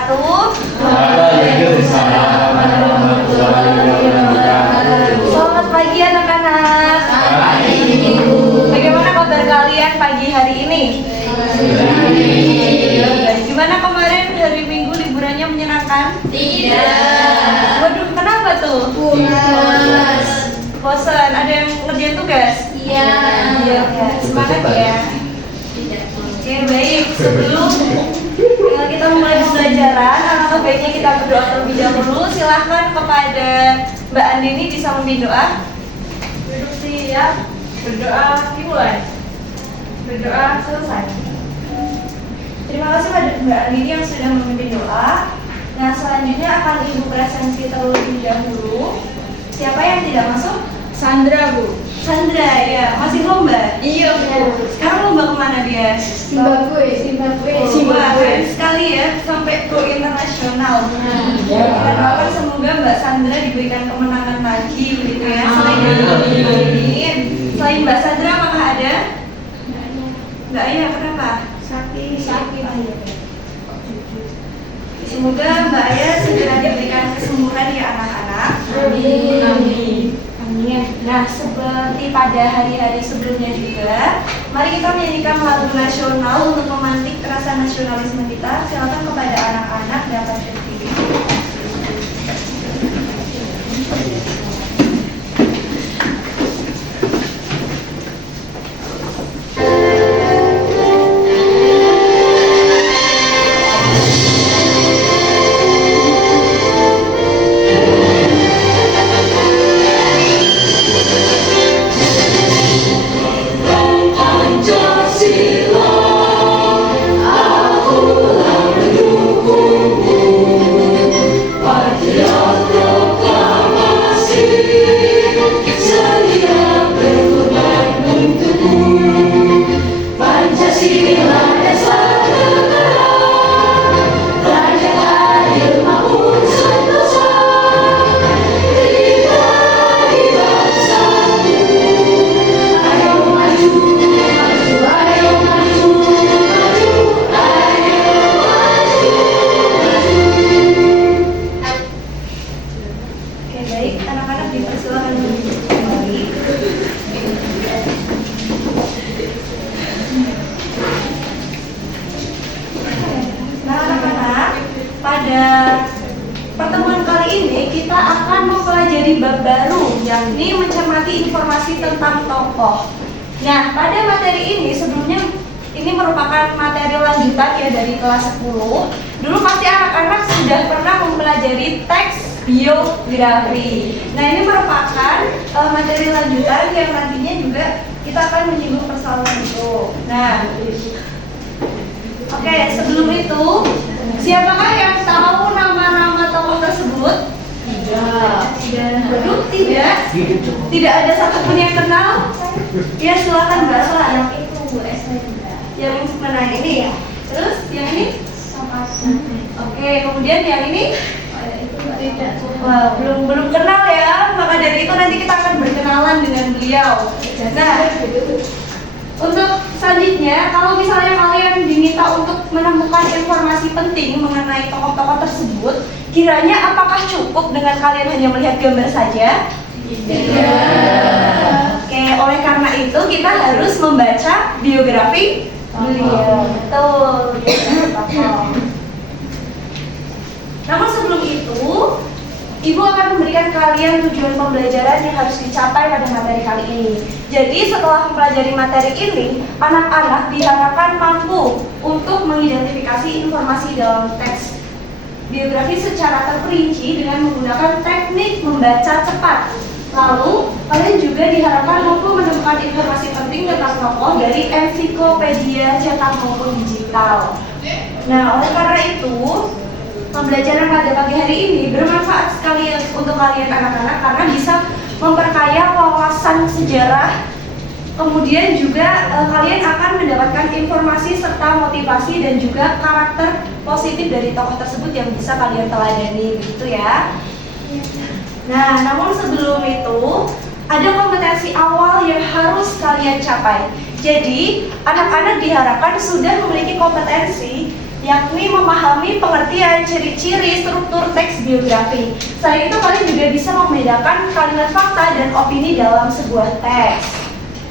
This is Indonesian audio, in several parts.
wabarakatuh. Waalaikumsalam warahmatullahi wabarakatuh. Selamat pagi anak-anak. Bagaimana kabar kalian pagi hari ini? Gimana kemarin hari Minggu liburannya menyenangkan? Tidak. Waduh, kenapa tuh? Pulas. Bosan? Ada yang ngerjain tugas? Iya. Iya, semangat ya. Oke, baik. Sebelum kita mulai pembelajaran, alangkah baiknya kita berdoa terlebih dahulu. Silahkan kepada Mbak Andini bisa memimpin doa. Duduk siap. Berdoa dimulai. Berdoa selesai. Terima kasih pada Mbak Andini yang sudah memimpin doa. Nah, selanjutnya akan Ibu presensi terlebih dahulu. Siapa yang tidak masuk? Sandra, Bu. Sandra, ya. Masih lomba? Iya, Bu. Sekarang lomba kemana dia? Zimbabwe. Wah, keren sekali ya, sampai go internasional. Kita doakan semoga Mbak Sandra diberikan kemenangan lagi, begitu ya. Selain Mbak Sandra, apakah ada? Nggak ada, kenapa? Sakit. Oh, iya. Semoga Mbak Aya segera diberikan kesembuhan ya anak-anak. Amin. Amin. Nah, seperti pada hari-hari sebelumnya juga, mari kita menyanyikan lagu nasional untuk memantik rasa nasionalisme kita. Silakan kepada anak-anak dapat berdiri. Oke, baik, anak-anak dipersilakan duduk kembali. Nah, anak-anak, pada pertemuan kali ini kita akan mempelajari bab baru, yakni mencermati informasi tentang tokoh. Nah, pada materi ini sebelumnya ini merupakan materi lanjutan ya dari kelas 10. Dulu pasti anak-anak sudah pernah mempelajari teks biografi. Nah, ini merupakan materi lanjutan yang nantinya juga kita akan menyinggung persoalan itu. Nah, oke, sebelum itu, siapakah yang tahu nama-nama tokoh tersebut? Waduh, tidak. Tidak ada satupun yang kenal. Ya, silakan Mbak Sla. Yang mana ini ya? Terus yang ini? Oke, kemudian yang ini? Wah, belum kenal ya. Maka dari itu nanti kita akan berkenalan dengan beliau. Nah, untuk selanjutnya, kalau misalnya kalian diminta untuk menemukan informasi penting mengenai tokoh-tokoh tersebut, kiranya apakah cukup dengan kalian hanya melihat gambar saja? Tidak. Oke, oleh karena itu kita harus membaca biografi beliau. Betul, biografi tokoh. Namun sebelum itu, Ibu akan memberikan kalian tujuan pembelajaran yang harus dicapai pada materi kali ini. Jadi setelah mempelajari materi ini, anak-anak diharapkan mampu untuk mengidentifikasi informasi dalam teks biografi secara terperinci dengan menggunakan teknik membaca cepat. Lalu, kalian juga diharapkan mampu menemukan informasi penting tentang tokoh dari ensiklopedia cetak maupun digital. Nah, oleh karena itu, pembelajaran pada pagi hari ini bermanfaat sekali untuk kalian anak-anak karena bisa memperkaya wawasan sejarah. Kemudian juga kalian akan mendapatkan informasi serta motivasi dan juga karakter positif dari tokoh tersebut yang bisa kalian teladani, gitu ya. Nah, namun sebelum itu ada kompetensi awal yang harus kalian capai. Jadi, anak-anak diharapkan sudah memiliki kompetensi yakni memahami pengertian, ciri-ciri, struktur teks biografi. Selain itu, kalian juga bisa membedakan kalimat fakta dan opini dalam sebuah teks.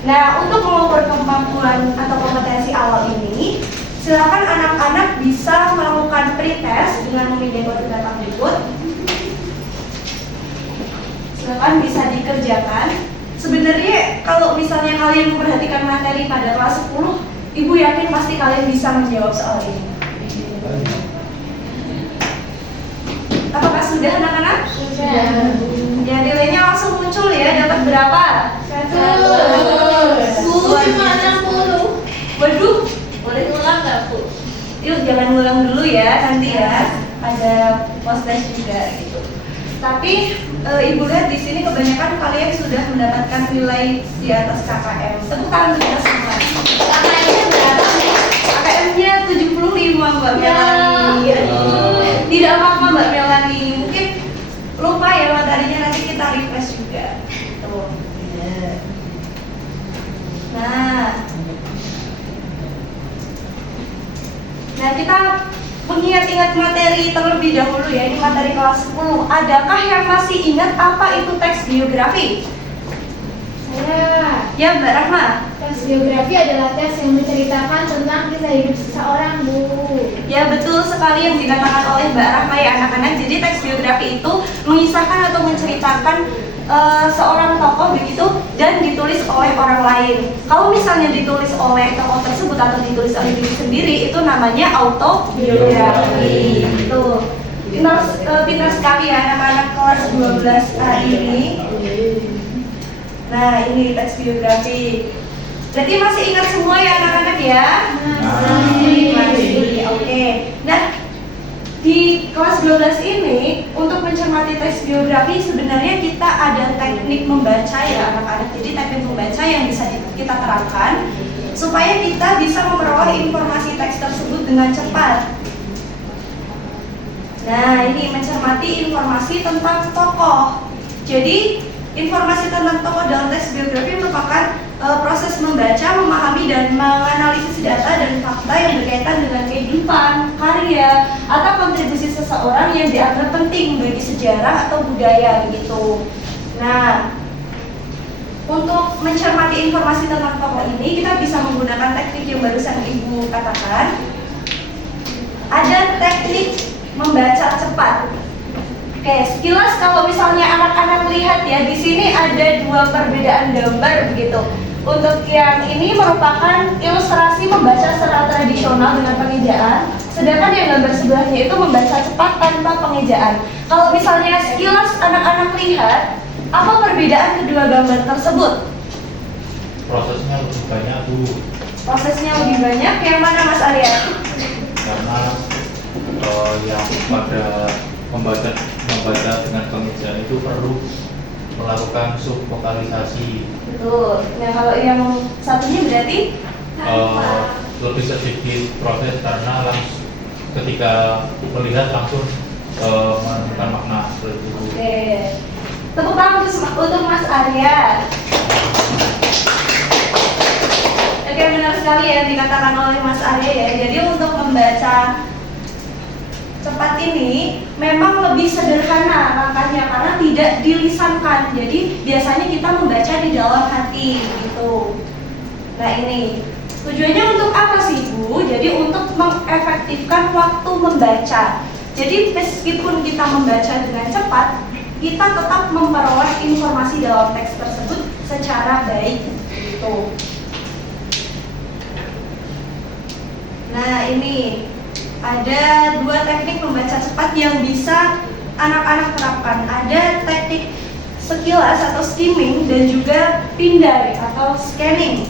Nah, untuk mengukur kemampuan atau kompetensi awal ini, silakan anak-anak bisa melakukan pretest dengan memilih kode data berikut. Silakan bisa dikerjakan. Sebenarnya kalau misalnya kalian memperhatikan materi pada kelas 10, Ibu yakin pasti kalian bisa menjawab soal ini. Apakah sudah anak-anak? Sudah. Ya, nilainya langsung muncul ya. Dapat berapa? 100. Cuma 60. Waduh, Boleh ulang nggak, Bu? yuk jangan ngulang dulu ya, nanti ya ada post test juga gitu. Tapi Ibu lihat di sini kebanyakan kalian sudah mendapatkan nilai di atas KKM. Tepuk tangan untuk kita semua. KKM-nya berapa, nih? KKM-nya 75 Mbak Ya. Melani. Tidak apa-apa Mbak Melani. Mungkin lupa ya materinya, nanti kita refresh juga. Tuh. Nah, kita mengingat-ingat materi terlebih dahulu ya, ini materi kelas 10. Adakah yang masih ingat apa itu teks biografi? Saya. Ya, Mbak Rahma. Tes biografi adalah tes yang menceritakan tentang kisah hidup seseorang, Bu. Ya, betul sekali yang dikatakan oleh Mbak Rahma ya anak-anak. Jadi teks biografi itu mengisahkan atau menceritakan seorang tokoh begitu dan ditulis oleh orang lain. Kalau misalnya ditulis oleh tokoh tersebut atau ditulis oleh diri sendiri, itu namanya autobiografi. Itu pintar sekali ya anak-anak kelas 12A ini. Nah, ini teks biografi. Berarti masih ingat semua ya anak-anak ya? Masih. Oke. Nah, di kelas 12 ini untuk mencermati teks biografi sebenarnya kita ada teknik membaca ya anak-anak. Jadi teknik membaca yang bisa kita terapkan supaya kita bisa memperoleh informasi teks tersebut dengan cepat. Nah, ini mencermati informasi tentang tokoh. Jadi informasi tentang tokoh dalam teks biografi merupakan proses membaca, memahami, dan menganalisis data dan fakta yang berkaitan dengan kehidupan, karya, atau kontribusi seseorang yang dianggap penting bagi sejarah atau budaya begitu. Nah, untuk mencermati informasi tentang tokoh ini, kita bisa menggunakan teknik yang barusan Ibu katakan. Ada teknik membaca cepat. Oke, sekilas kalau misalnya anak-anak lihat ya, di sini ada dua perbedaan gambar begitu. Untuk yang ini merupakan ilustrasi membaca secara tradisional dengan pengejaan, sedangkan yang gambar sebelahnya itu membaca cepat tanpa pengejaan. Kalau misalnya sekilas anak-anak lihat, apa perbedaan kedua gambar tersebut? Prosesnya lebih banyak, Bu. Prosesnya lebih banyak, yang mana Mas Arya? Karena yang pada membaca dengan pengejaan itu perlu melakukan subvokalisasi. Betul. Nah, kalau yang satunya berarti Lebih sedikit proses karena ketika melihat langsung menemukan makna seperti itu. Oke. Tepuk tangan untuk Mas Arya. Oke, benar sekali yang dikatakan oleh Mas Arya ya. Jadi untuk membaca cepat ini memang lebih sederhana langkahnya karena tidak dilisankan. Jadi biasanya kita membaca di dalam hati gitu. Nah, ini tujuannya untuk apa sih, Bu? Jadi untuk mengefektifkan waktu membaca. Jadi meskipun kita membaca dengan cepat, kita tetap memperoleh informasi dalam teks tersebut secara baik gitu. Nah, ini ada dua teknik membaca cepat yang bisa anak-anak terapkan. Ada teknik sekilas atau skimming dan juga pindai atau scanning.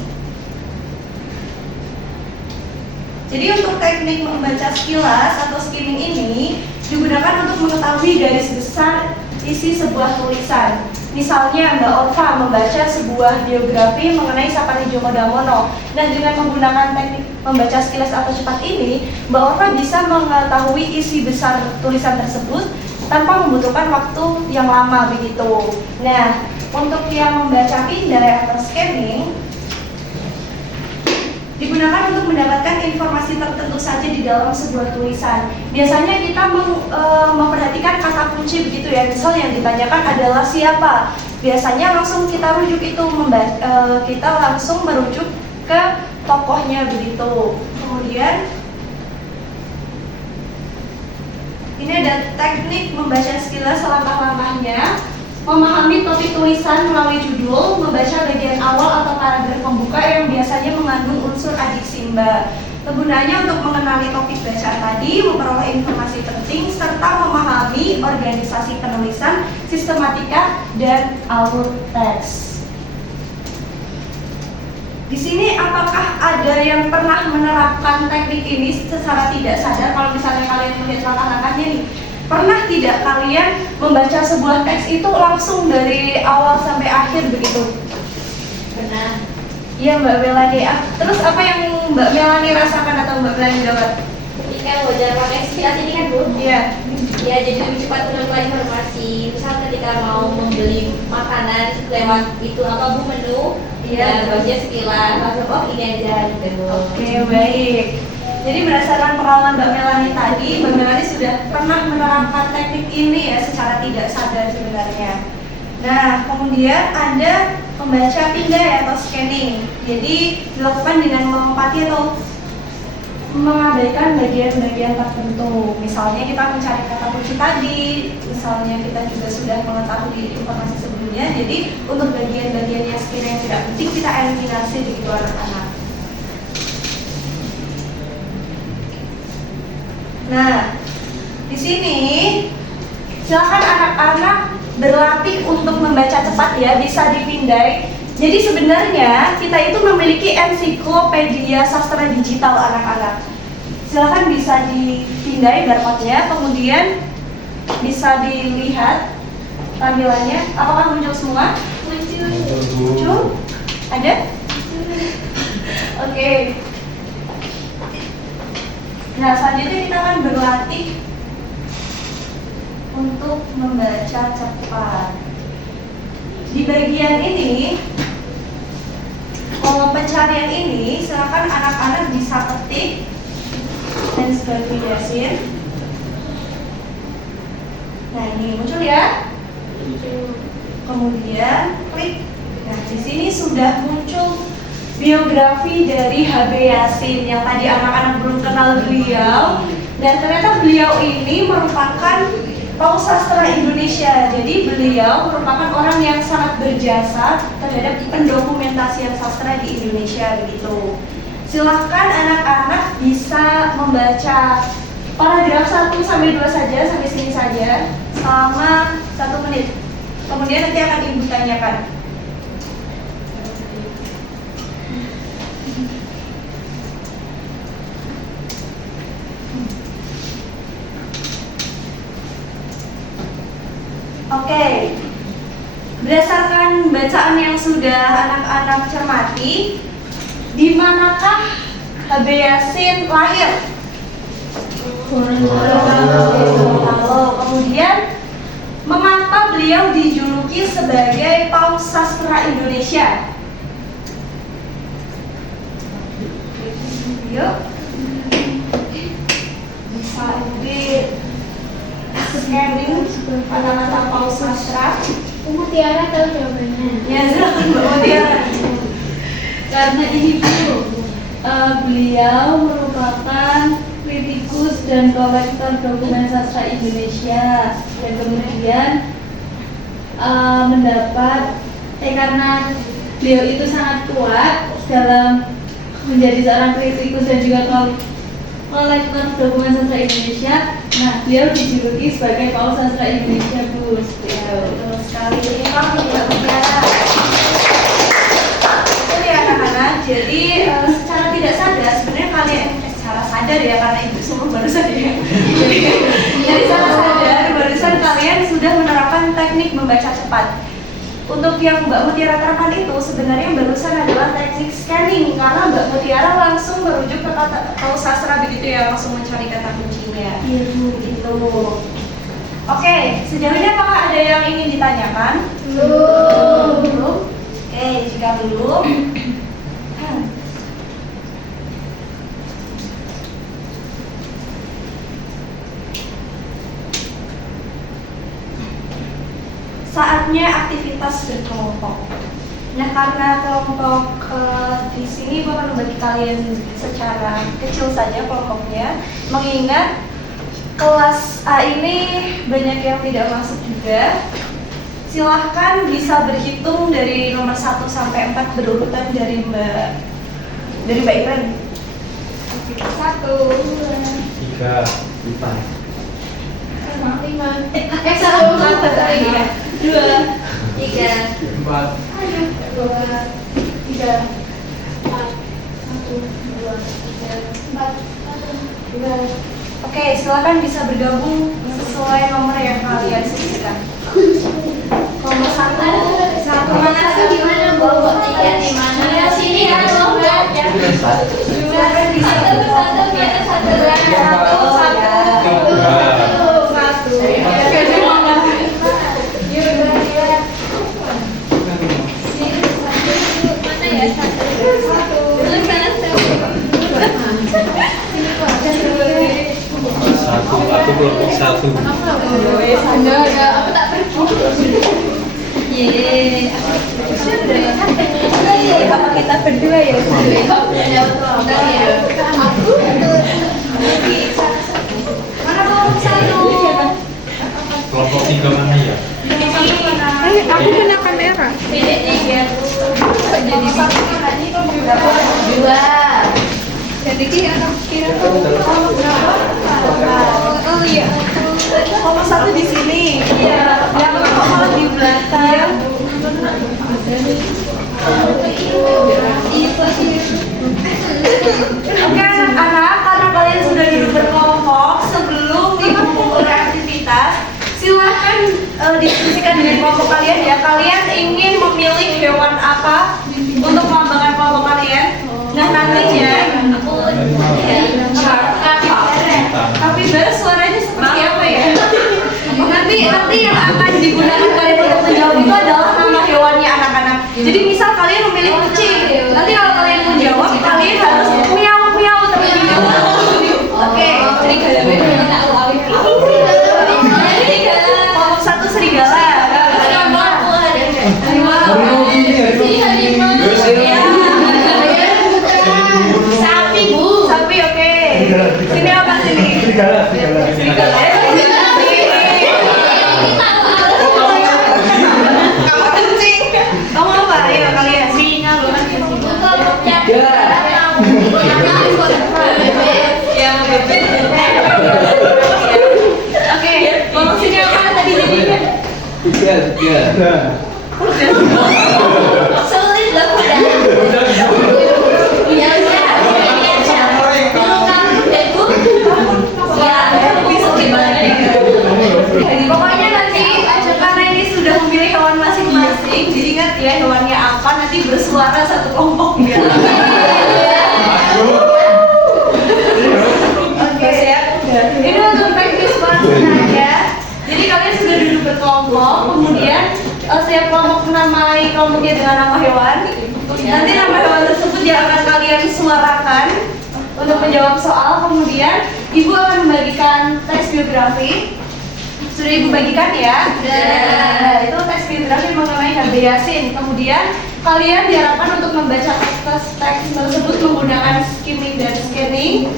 Jadi untuk teknik membaca sekilas atau skimming ini digunakan untuk mengetahui garis besar isi sebuah tulisan. Misalnya Mbak Orva membaca sebuah biografi mengenai Sapardi-Djoko Damono. Nah, dengan menggunakan teknik membaca sekilas atau cepat ini, Mbak Orva bisa mengetahui isi besar tulisan tersebut tanpa membutuhkan waktu yang lama begitu. Nah, untuk yang membaca pindai atau scanning, di digunakan untuk mendapatkan informasi tertentu saja di dalam sebuah tulisan. Biasanya kita memperhatikan kata kunci begitu ya. Misal yang ditanyakan adalah siapa. Biasanya langsung kita rujuk itu, kita langsung merujuk ke tokohnya begitu. Kemudian ini ada teknik membaca sekilas langkah-langkahnya. Memahami topik tulisan melalui judul, membaca bagian awal atau paragraf pembuka yang biasanya mengandung unsur adik simba. Kegunaannya untuk mengenali topik bacaan tadi, memperoleh informasi penting, serta memahami organisasi penulisan, sistematika, dan alur teks. Di sini apakah ada yang pernah menerapkan teknik ini secara tidak sadar? Kalau misalnya kalian melihat langkah-langkahnya nih, pernah tidak kalian membaca sebuah teks itu langsung dari awal sampai akhir begitu? Pernah. Iya Mbak Melani. Terus apa yang Mbak Melani rasakan atau Mbak Melani dapat? Ketika wajar pakai inspirasi ini kan Bu? Iya. Ya, jadi lebih cepat menemukan informasi. Misal ketika mau membeli makanan lewat itu apa Bu menu, Iya. ya baca sekilas, langsung oh ini aja gitu. Oke, baik. Jadi berdasarkan pengalaman Mbak Melani tadi, Mbak Melani sudah pernah menerapkan teknik ini ya secara tidak sadar sebenarnya. Nah, kemudian ada membaca pindah ya, atau scanning. Jadi dilakukan dengan melompat atau mengabaikan bagian-bagian tertentu. Misalnya kita mencari kata kunci tadi, misalnya kita juga sudah mengetahui informasi sebelumnya. Jadi untuk bagian-bagian yang sekiranya tidak penting kita eliminasi begitu anak-anak. Nah, di sini silakan anak-anak berlatih untuk membaca cepat ya, bisa dipindai. Jadi sebenarnya kita itu memiliki ensiklopedia sastra digital anak-anak. Silakan bisa dipindai barcode-nya, kemudian bisa dilihat tampilannya. Apakah muncul semua? Muncul? Ada? Oke. Nah, selanjutnya kita akan berlatih untuk membaca cepat. Di bagian ini, kolom pencarian ini, silakan anak-anak bisa ketik dan sebagai Yasin. Nah, ini muncul ya. Kemudian klik. Nah, di sini sudah muncul biografi dari HB Yasin yang tadi anak-anak belum kenal beliau, dan ternyata beliau ini merupakan paus sastra Indonesia. Jadi beliau merupakan orang yang sangat berjasa terhadap pendokumentasian sastra di Indonesia begitu. Silahkan anak-anak bisa membaca paragraf 1 sampai 2 saja, sampai sini saja selama 1 menit. Kemudian nanti akan Ibu tanyakan. Oke, berdasarkan bacaan yang sudah anak-anak cermati, di manakah HB Yasin lahir? Gorontalo. Kemudian, mengapa beliau dijuluki sebagai paus sastra Indonesia? Yuk, bisa scanning kata-kata paus sastra. Mutiara tahu jawabannya. Ya, silakan Mbak Mutiara. Karena ini Bu, beliau merupakan kritikus dan kolektor dokumen sastra Indonesia, dan kemudian karena beliau itu sangat kuat dalam menjadi seorang kritikus dan juga kolektor dokumen sastra Indonesia. Nah, beliau dijuluki sebagai paus sastra Indonesia Bu. Betul sekali. Ini Pak Mbak Mutiara. Itu ya anak-anak. Jadi secara tidak sadar sebenarnya kalian secara sadar ya, karena Ibu semua barusan ya. Jadi secara sadar barusan kalian sudah menerapkan teknik membaca cepat. Untuk yang Mbak Mutiara terapkan itu sebenarnya barusan adalah teknik scanning, karena Mbak Mutiara langsung merujuk ke kata paus sastra begitu ya, langsung mencari kata kuncinya. Iya Bu. Gitu. Oke, sejauh ini apakah ada yang ingin ditanyakan? Belum. Belum? Oke, jika belum, enaknya aktivitas berkelompok. Nah, karena kelompok di sini Ibu akan membagi kalian secara kecil saja kelompoknya, mengingat kelas A ini banyak yang tidak masuk juga. Silahkan bisa berhitung dari nomor 1 sampai 4 berurutan dari Mbak Iren. 1, 2, 3, 4. 2. Oke, silakan bisa bergabung sesuai nomor yang kalian sebutkan. Nomor 1, di mana Bu? Iya, di mana? Sini kan lombanya. silakan bisa Aku kelompok 1. Aku tak pergi. apa kita berdua ya? Mana kelompok 1? Kelompok 3 mana ya? Aku kena kamera. Oh iya. Kelompok 1 di sini. Iya. Yang kelompok di belakang. Oke anak-anak, karena kalian sudah duduk berkelompok, sebelum Ibu memulai aktivitas, silahkan diskusikan dengan kelompok kalian ya. Kalian ingin memilih hewan apa untuk melambangkan kelompok kalian? Nah nantinya, kapibara suaranya seperti apa ya? Nanti yang akan digunakan kalian untuk menjawab itu adalah nama hewannya anak-anak. Jadi misal kalian memilih kucing, nanti kalau kalian menjawab kalian harus miau miau terlebih dahulu. Oke, serigala. Kelompok 1 serigala. Sapi Bu. Sapi oke. Sini apa sini? Serigala. Kamu kencing. Kamu apa? Ayo kalian. Singa loh. Ya bebek. Oke, kalau sini apa tadi jadinya? Sulit loh kuda. Iya, iya. Pokoknya nanti karena ini sudah memilih hewan masing-masing, jadi ingat ya hewannya apa, nanti bersuara satu kelompok ya. Oke ya. Ini untuk praktis saja. Jadi kalian sudah duduk berkelompok, kemudian setiap kelompok menamai kelompoknya dengan nama hewan. Nanti nama hewan tersebut yang akan kalian suarakan untuk menjawab soal. Kemudian Ibu akan membagikan teks biografi. Sudah Ibu bagikan ya? Nah, itu teks biografi mengenai Nabi Yasin. Kemudian kalian diharapkan untuk membaca teks tersebut menggunakan skimming dan scanning.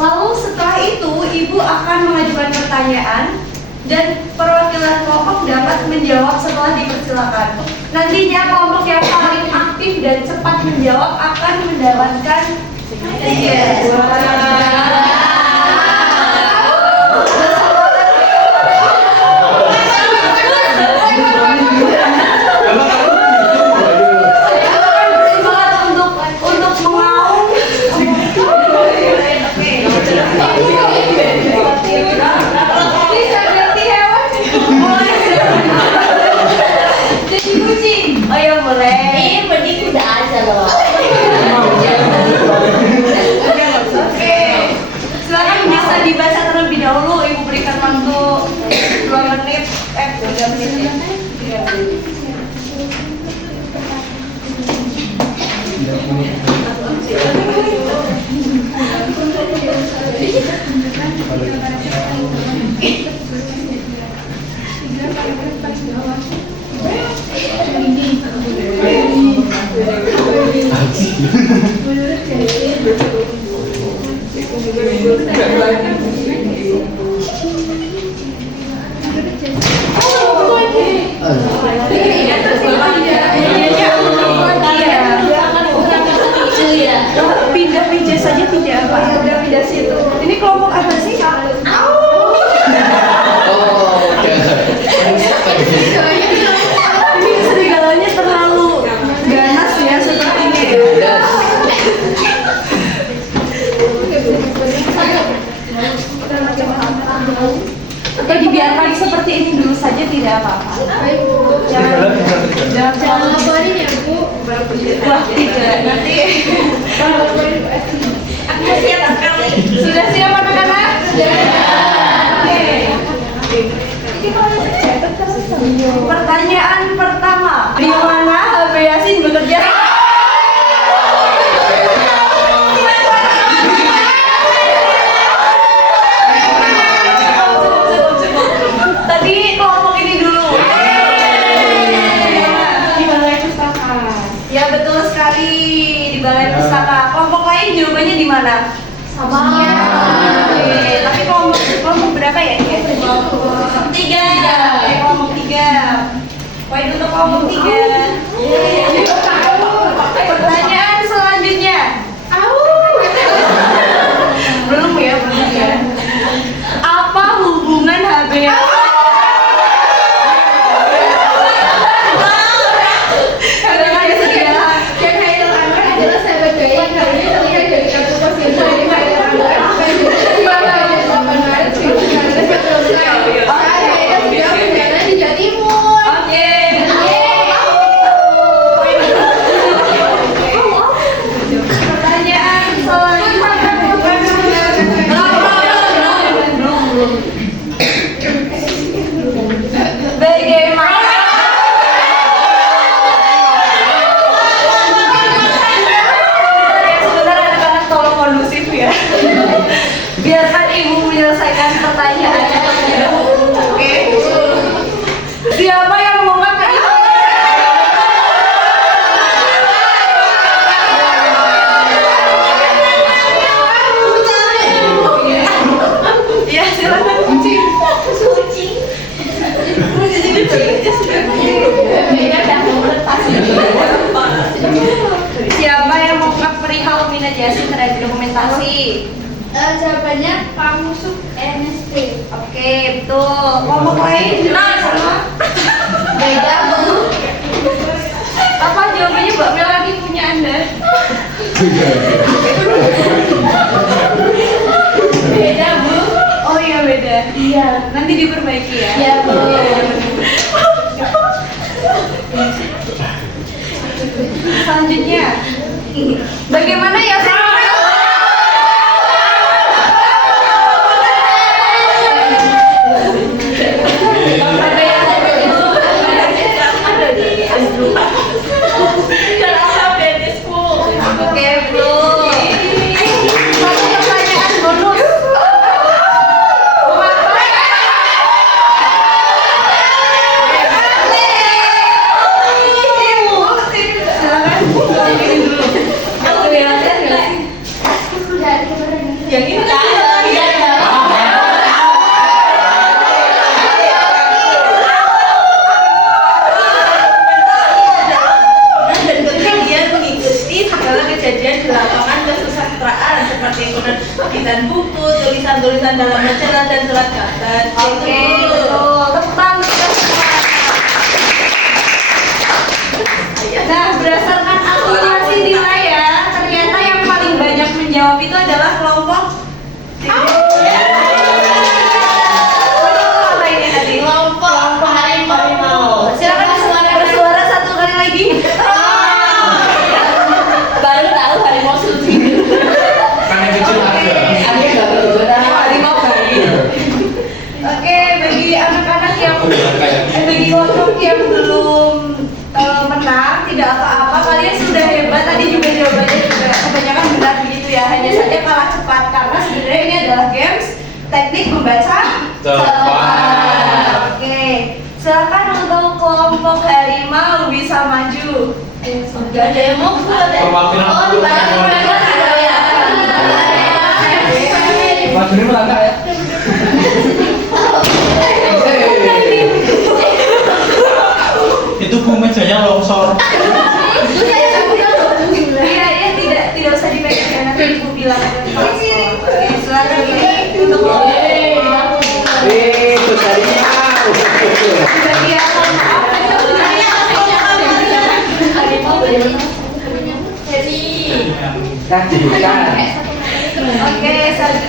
Lalu setelah itu Ibu akan mengajukan pertanyaan dan perwakilan kelompok dapat menjawab setelah dipersilakan. Nantinya kelompok yang paling aktif dan cepat menjawab akan mendapatkan ayo boleh. Ini mending kuda aja loh. Oke. Silakan bisa dibaca terlebih dahulu. Ibu berikan waktu 2 menit. 3 menit ya. 3 menit. tidak apa. Udah pindah situ. Ini kelompok apa sih? Ini serigalanya terlalu ganas ya sepertinya ya. Atau dibiarkan seperti ini dulu saja tidak apa-apa. Jangan laporin ya Bu. Wah tidak nanti. Aku siap sekali. Sudah siap anak-anak? Oke. Pertanyaan pertama, di mana HB Yasin bekerja? Tadi kelompok ini dulu. Di Balai Pustaka. Ya betul sekali, di Balai Pustaka. Kelompok lain jawabannya di mana? Sama. Oke, tapi kelompok berapa ya? Kelompok 3. Kelompok 3. Poin untuk kelompok 3. Pertanyaan selanjutnya. Belum ya. Apa hubungan HB? Biarkan ibu menyelesaikan pertanyaannya terlebih dahulu. Oke. Siapa yang mengungkapkan itu? Ya silakan kucing. Siapa yang mengungkap perihal minat Yasin terhadap dokumentasi? Jawabannya Pamusuk MST. Oke, betul. Kelompok lain sama. Beda, Bu. Apa jawabannya Mbak Mel lagi punya Anda? Beda, Bu. Oh iya beda. Iya. Nanti diperbaiki ya. Iya, Bu. Selanjutnya, bagaimana ya? Oke, bro. Satu pertanyaan bonus. Silakan. Aku lihat ya. Yang ini kejadian di lapangan kesusastraan seperti penerbitan buku, tulisan-tulisan dalam majalah dan surat kabar. Oke, betul. Tepuk tangan untuk semua. Nah, berdasarkan akumulasi nilai ya, ternyata yang paling banyak menjawab itu adalah kelompok apa ini tadi? Kelompok harimau. Silakan bersuara satu kali lagi. Baru tahu harimau suci. Kan yang kecil ada. Harimau bayi. Oke, bagi anak-anak yang bagi kelompok yang belum menang, tidak apa-apa, kalian sudah hebat. Tadi juga jawabannya juga kebanyakan benar begitu ya. Hanya saja kalah cepat karena sebenarnya ini adalah games teknik membaca cepat. Oke, silakan untuk kelompok harimau bisa maju. Gak ada yang mau Perwakilan. Oh, di mana ya? Majunya melangkah ya. Itu bu mejanya longsor. Iya, tidak usah dipegang ya, nanti ibu bilang. Oke,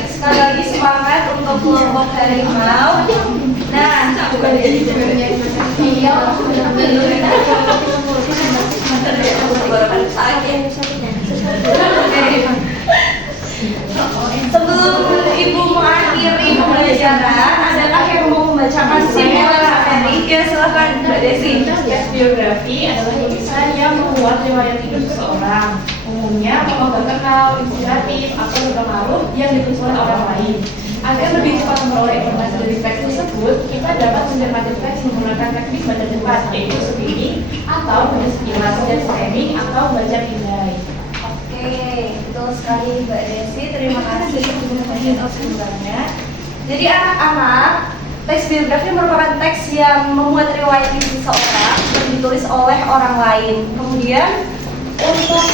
sekali lagi semangat untuk kelompok harimau. Nah, sebelum Ibu mengakhiri pembelajaran, adakah yang mau membacakan simulasi materi? Ya, silakan Mbak Desi. Tes biografi adalah tulisan yang membuat riwayat hidup seseorang. Umumnya tokoh terkenal, inspiratif, atau berpengaruh yang ditulis oleh orang lain. Agar lebih cepat memperoleh informasi dari teks tersebut, kita dapat mencermati teks menggunakan teknik baca cepat, yaitu speaking, atau baca sekilas, dan framing, atau baca pindai. Oke, betul sekali Mbak Desi. Terima kasih atas penjelasannya. Jadi anak-anak, teks biografi merupakan teks yang memuat riwayat hidup seseorang dan ditulis oleh orang lain. Kemudian untuk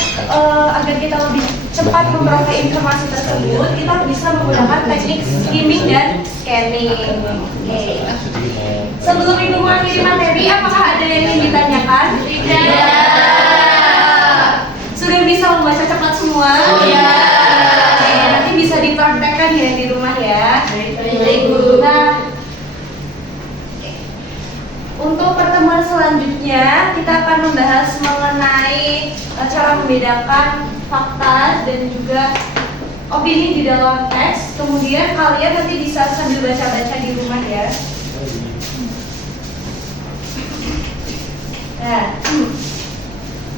agar kita lebih cepat memperoleh informasi tersebut, kita bisa menggunakan teknik skimming dan scanning. Oke. Sebelum Ibu mengakhiri materi, apakah ada yang ingin ditanyakan? Tidak. Sudah bisa membaca cepat semua? Iya. Oke, nanti bisa dipraktekkan ya di rumah ya. Nah, untuk pertemuan selanjutnya kita akan membahas mengenai cara membedakan fakta dan juga opini di dalam teks. Kemudian kalian nanti bisa sambil baca-baca di rumah ya. Nah,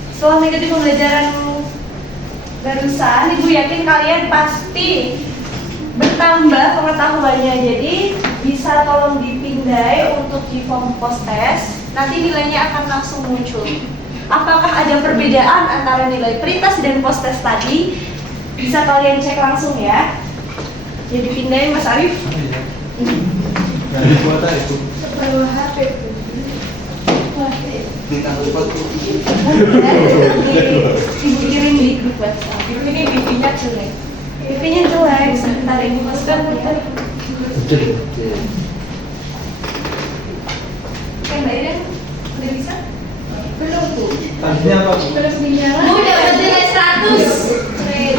setelah mengikuti pembelajaran barusan, Ibu yakin kalian pasti bertambah pengetahuannya. Jadi bisa tolong dipindai untuk di form post test. Nanti nilainya akan langsung muncul. Apakah ada perbedaan antara nilai pre-test dan post test tadi? Bisa kalian cek langsung ya. Jadi pindai Mas Arif. Dari kuota itu. Seperluan HP. Ibu kirim di grup WhatsApp. Ini bibinya jelek. Bibinya jelek. Sebentar Ibu masukkan ya. Oke Mbak Iden, udah bisa? Belum Bu. Tadinya apa Bu? Belum dinyala. Bu dapat nilai 100. Yeay.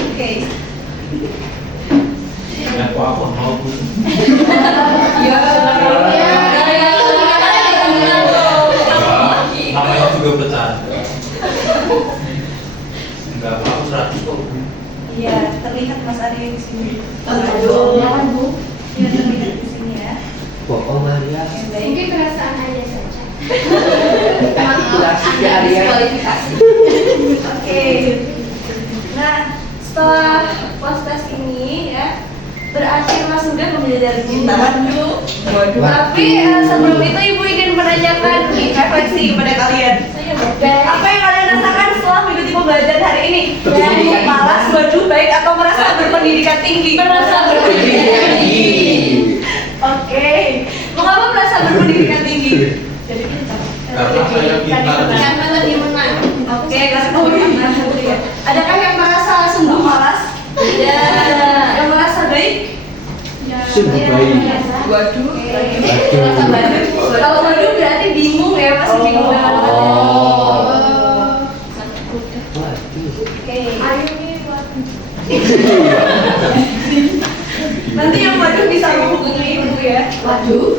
Oke. Ya aku mau Bu. Ya. Namanya juga bercanda. Enggak apa-apa 100 kok. Iya, terlihat Mas Arya di sini. Aduh. Jangan Bu. Ya, terlihat di sini ya. Bohong Maria. Yang baik. Mungkin perasaan aja saja. Manipulasi ya Arya. Kualifikasi. Oke. Nah, setelah post test ini ya, berakhir Mas sudah mempelajari Waduh. Tapi sebelum itu Ibu ingin menanyakan refleksi kepada kalian. Apa yang kalian rasakan setelah mengikuti pembelajaran hari ini? Malas, waduh, baik atau merasa berpendidikan tinggi? Merasa berpendidikan tinggi. Oke. Mengapa merasa berpendidikan tinggi? Jadi pintar. Karena saya pintar. Karena lebih menang. Oke, karena kamu pintar. Adakah yang merasa sungguh malas? Tidak. Yang merasa baik? Sungguh baik. Waduh. Kalau waduh berarti bingung ya, masih bingung dengan materi. Oke. Nanti yang waduh bisa menghubungi Ibu ya. Waduh.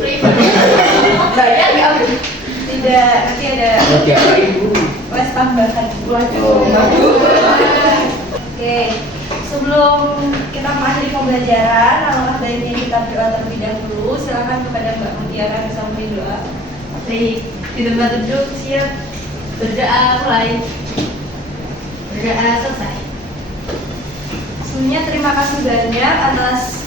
Bayar nggak? Tidak, nanti ada Oke, apa Ibu? les tambahan. Waduh. Oke, sebelum kita mengakhiri pembelajaran, alangkah baiknya kita berdoa terlebih dahulu. Silakan kepada Mbak Mutiara bisa memberi doa. Baik, di tempat duduk siap. Berdoa mulai. Berdoa selesai. Sebelumnya terima kasih banyak atas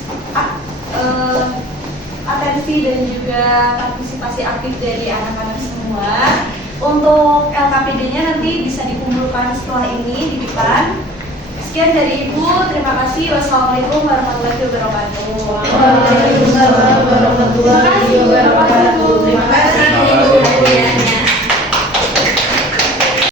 atensi dan juga partisipasi aktif dari anak-anak semua. Untuk LKPD-nya nanti bisa dikumpulkan setelah ini di depan. Sekian dari Ibu, terima kasih. Wassalamualaikum warahmatullahi wabarakatuh. Waalaikumsalam warahmatullahi wabarakatuh. Terima kasih.